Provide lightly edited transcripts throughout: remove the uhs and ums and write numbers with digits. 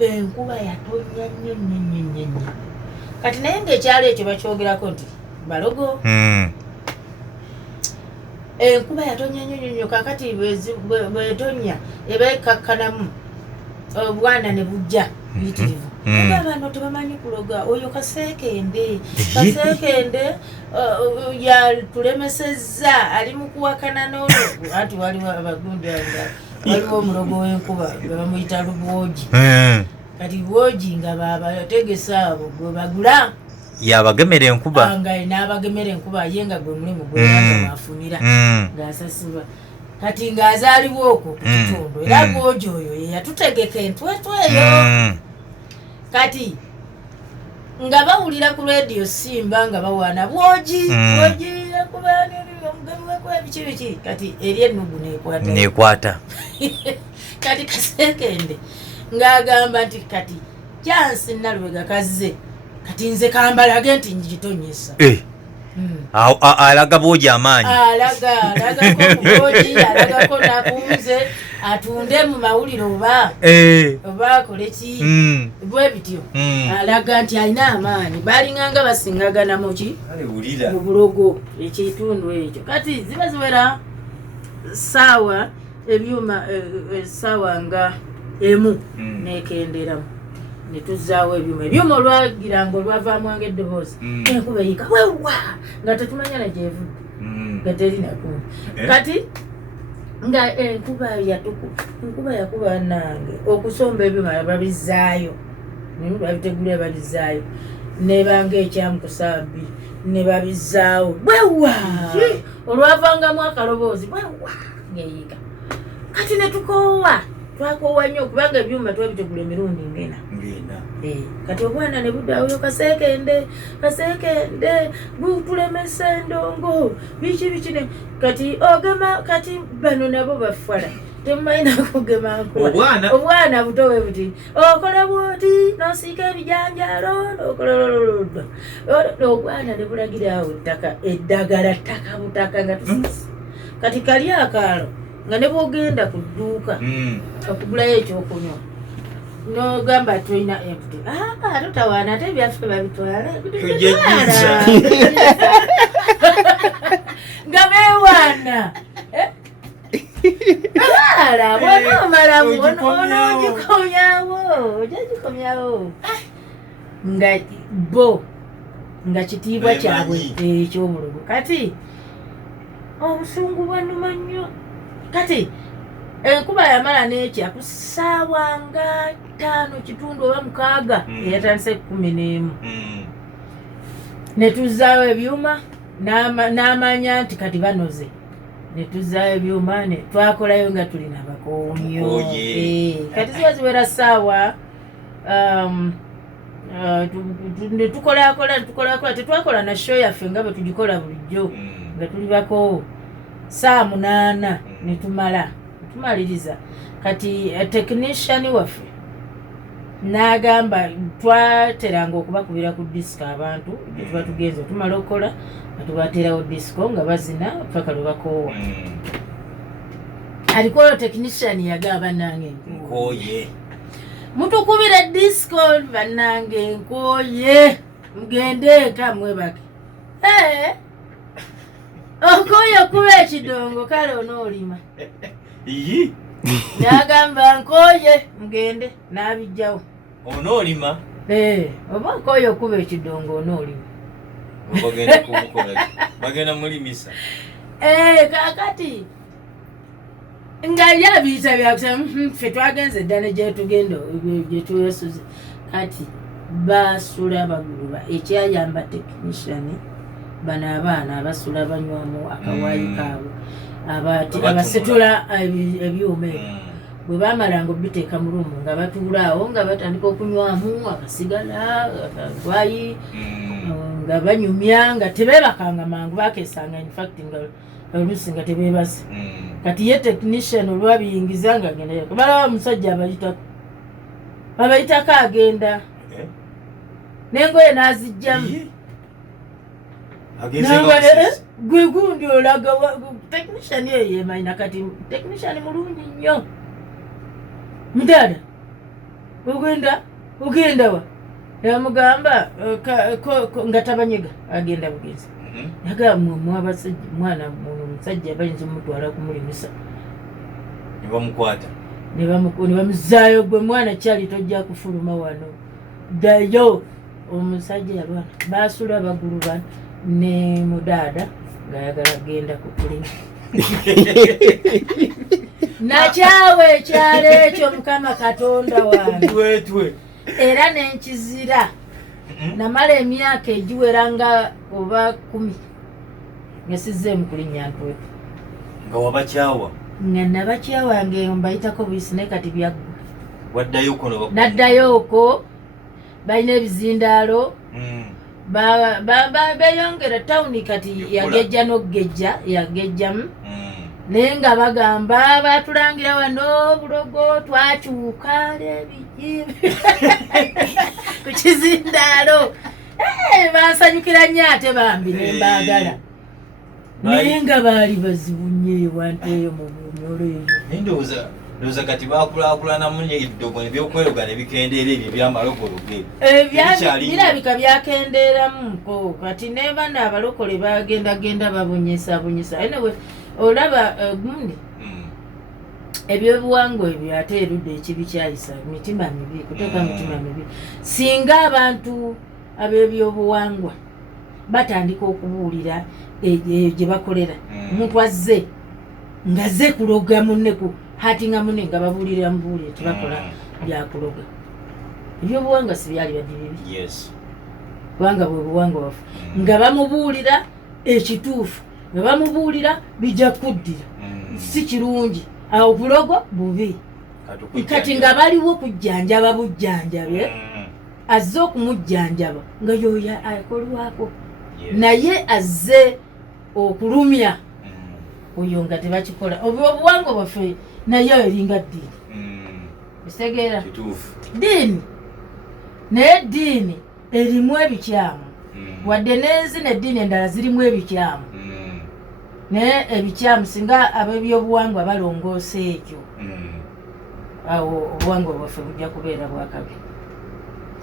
enkuba yatonya nnyo. Kati naye ng'ekyalo ekyo bakyogerako nti Balogo. Enkuba yatonya nnyo kakati bwetonya eba ekakkanamu obwana ne bujja bitirivu. Abantu tebamanyi kuloga oyo kaseekende yatulemesezza ali mu kuwakana n'olwo ati waliwo abagundi waliwo omulogo w'enkuba bamuyita lubwogi. Kati lubwogi nga babategesa abo gwe bagula yabagemera enkuba n'abagemera enkuba ye nga gwe mulimu gweyanga mwafunira ng'asasulwa kati ng'azaaliwo okwo ku kitundu era lubwogi oyo ye yatutegeka Ntwetwe eyo. Kati nga bawulira ku radio Simba nga bawaana bwogi yakubani omugemi wekuba biki kati eri Enugu nekwata kati kaseekende ng'agamba nti kati kyansi Nalubega kazze kati nze kambalage nti njitonyesa. Alaga bwogi amaanyi alagako bwogi alagako nakunze atunde mu mawulire oba akole ki bwe bityo alaga nti alina amaanyi balinganga basingagana mu Balogo ekitundu ekyo. Kati ziba ziwera saawa ebyuma saawa nga emu nekenderamu netuzaawo ebyuma olwagiranga olwavaamu ange eddoboozi enkuba eyika wewa nga tetumanya na gyevudde nga terinaku kati nga enkuba yakuba nange okusomba ebyuma babizaayo babitegula babizaayo nebanga ekyamu ku saa 2 ne babizaawo wewa olwavangamu akaloboozi wewa ng'eyika kati netukoowa twakoowa nnyo kubanga ebyuma twabitegula emirundi ngena kati obwana ne budda oyo kaseekende butulemesa endongo biki kati ogema kati bano nabo bafala temumayina kugema nkola obwana butowe buti okola bwoti nosiika ebijanjalo okola obwana ne bulagirawo ttaka eddagala ttaka butaka nga tusisi kati kali akaalo nga ne bwogenda ku dduuka okugulayo ekyokunywa nogamba tulina emputi totawaana ate ebyaffe babitwala nga beewaana bwonomalamu onogikomyawo nga bo nga kitiibwa kyabwe eky'Obulogo. Kati obusungu bwanuma nnyo kati enkuba yamala n'ekya ku ssaawa nga 5 kitundu oba 6 eyatandise 11 netuzaawo ebyuma n'amanya nti kati banoze netuzaawo ebyuma twakolayo nga tulina bakoomyo kati ziba ziwera ssaawa tukola tetwakola na show yaffe nga bwe tugikola bulijjo nga tuli bakoowo saa 8 netumala tumaliriza kati technician waffe n'agamba twateranga okubakubira ku disco abantu tuba tugenze tumala okukola atubaterawo disco nga bazina paka lwe bakoowa aliko technician yagamba nange nkoye mutukubire disco bannange nkoye mugende eka mwebake okoyo kuba ekidongo kale onoolima n'agamba nkoye mugende n'abijjawo onoolima oba nkoye okuba ekidongo onoolima bagenda mulimisa kakati nga lyabiyita byakusa ffe twagenze eddala gyetugenda gyetuwesuze kati basula baguluba ekyayamba technician bano abaana abasula banywamu akawaayi kaabwe abasitula ebyuma bwe bamalanga obiteeka mu lumu nga batuulaawo nga batandika okunywamu akasigala akawaayi nga banyumya nga tebeebakanga mangu bakeesanga infact nga oluusi nga tebeebase kati ye technician olwabiyingiza nga agenda balaba omusajja abayitako agenda n'engoye n'azijjamu gwe gundi olaga technician ye yemanyi nakati technician mulungi nnyo mudada ogenda wa yamugamba nga tabanyega agenda bugenzi yaga mwabasajja mwana musajja bayinza omutwala kumulimisa ne bamuzaayo gwe mwana kyali tojja kufuluma wano ddayo omusajja yalwana basula bagulu bana ne mudaada ng'ayagala genda ku kulima nakyawe ekyalo ekyo mukama katonda wange era nenkizira namala emyaka egiwera nga oba 10 ngesizeemu kulinnya Ntwetwe nga wabakyawa nga nabakyawange mbayitako buyisi naye kati byaggwa naddayo okwo balina ebizindaalo beyongera tawuni kati yagejja n'okugejja yagejjamu naye nga bagamba batulangira wano Bulogo twakyuka nebiki ku kizindaalo bansanyukira nnyo ate bambi nembaagala naye nga baali bazibu nnyo ewantu eyo mu bunyolo eyo ndowooza kati bakulaakulanamu nnyo ebiddogo ne byokweroga ne bikendeera ebyo ebyamalogologe birabika byakendeeramuko kati ne bano abalokole bagendagenda babonyesa anyway olaba gundi ebyobuwangwa ebyo ate erudde ekibi kyayisa mitima mibi kuteeka mitima mibi singa abantu ab'ebyobuwangwa batandika okubuulira gye bakolera omuntu azze ngazze kuloga munneku hati nga munne nga babuulira mubuulire tebakola byakuloga ebyobuwangwa si byali badde bibi kubanga bwe buwangwa bafu nga bamubuulira ekituufu nga bamubuulira bijja kuddira si kirungi awo Bulogo bubi kati nga baliwo okujjanjaba bujjanjabye azze okumujjanjaba nga yoya akolwako naye azze okulumya oyo nga tebakikola obuwangwa bwaffe naye eringa ddiini kitegeera ddiini naye ddiini erimu ebikyamu wadde n'enzina eddiini endala zirimu ebikyamu naye ebikyamu singa ab'ebyobuwangwa balongoosa ekyo awo obuwangwa bwaffe bujja kubeera bwakabi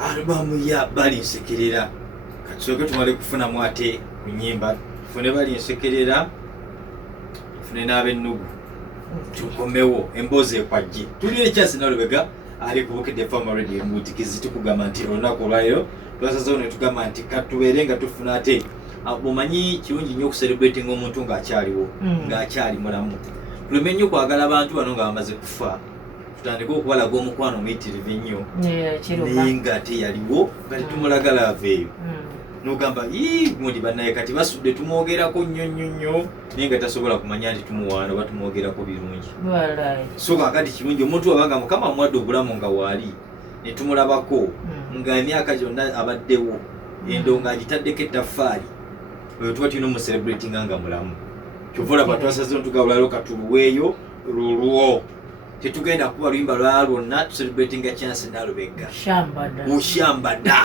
alubamu ya balinsekerera katusooke tumale kufunamu ate ku nnyimba tufune balinsekerera tufune n'Abenugu tukomewo emboozi ekwajje tulire kyasi Nalubega ali kubukidde Fama Radio mutikizi tukugamba nti olunaku olwaleero twasazeewo ne tugamba nti katubeere nga tufuna ate omanyi kirungi nnyo okucelebrating omuntu ng'akyaliwo ng'akyali mulamu tuleme nnyo kwagala abantu bano nga bamaze kufa tutandike okubalaga omukwano omuyitirivu ennyo naye ng'ate yaliwo nga tetumulagala aveeyo n'ogamba mundi bannaye kati basudde tumwogerako nnyo naye nga tasobola kumanya nti tumuwaana oba tumwogerako birungi so kakati kirungi omuntu wabanga Mukama amuwadde obulamu nga waali ne tumulabako nga emyaka gyonna abaddewo endo ng'agitaddeko ettaffaali oyo tuba tulina omucelebratinga nga mulamu kyova olaba twasazeewo ntugabulalo katuluweeyo lulwo tetugenda kuba luyimba lwala lwonna tucelebratinga chance Nalubega Oshambada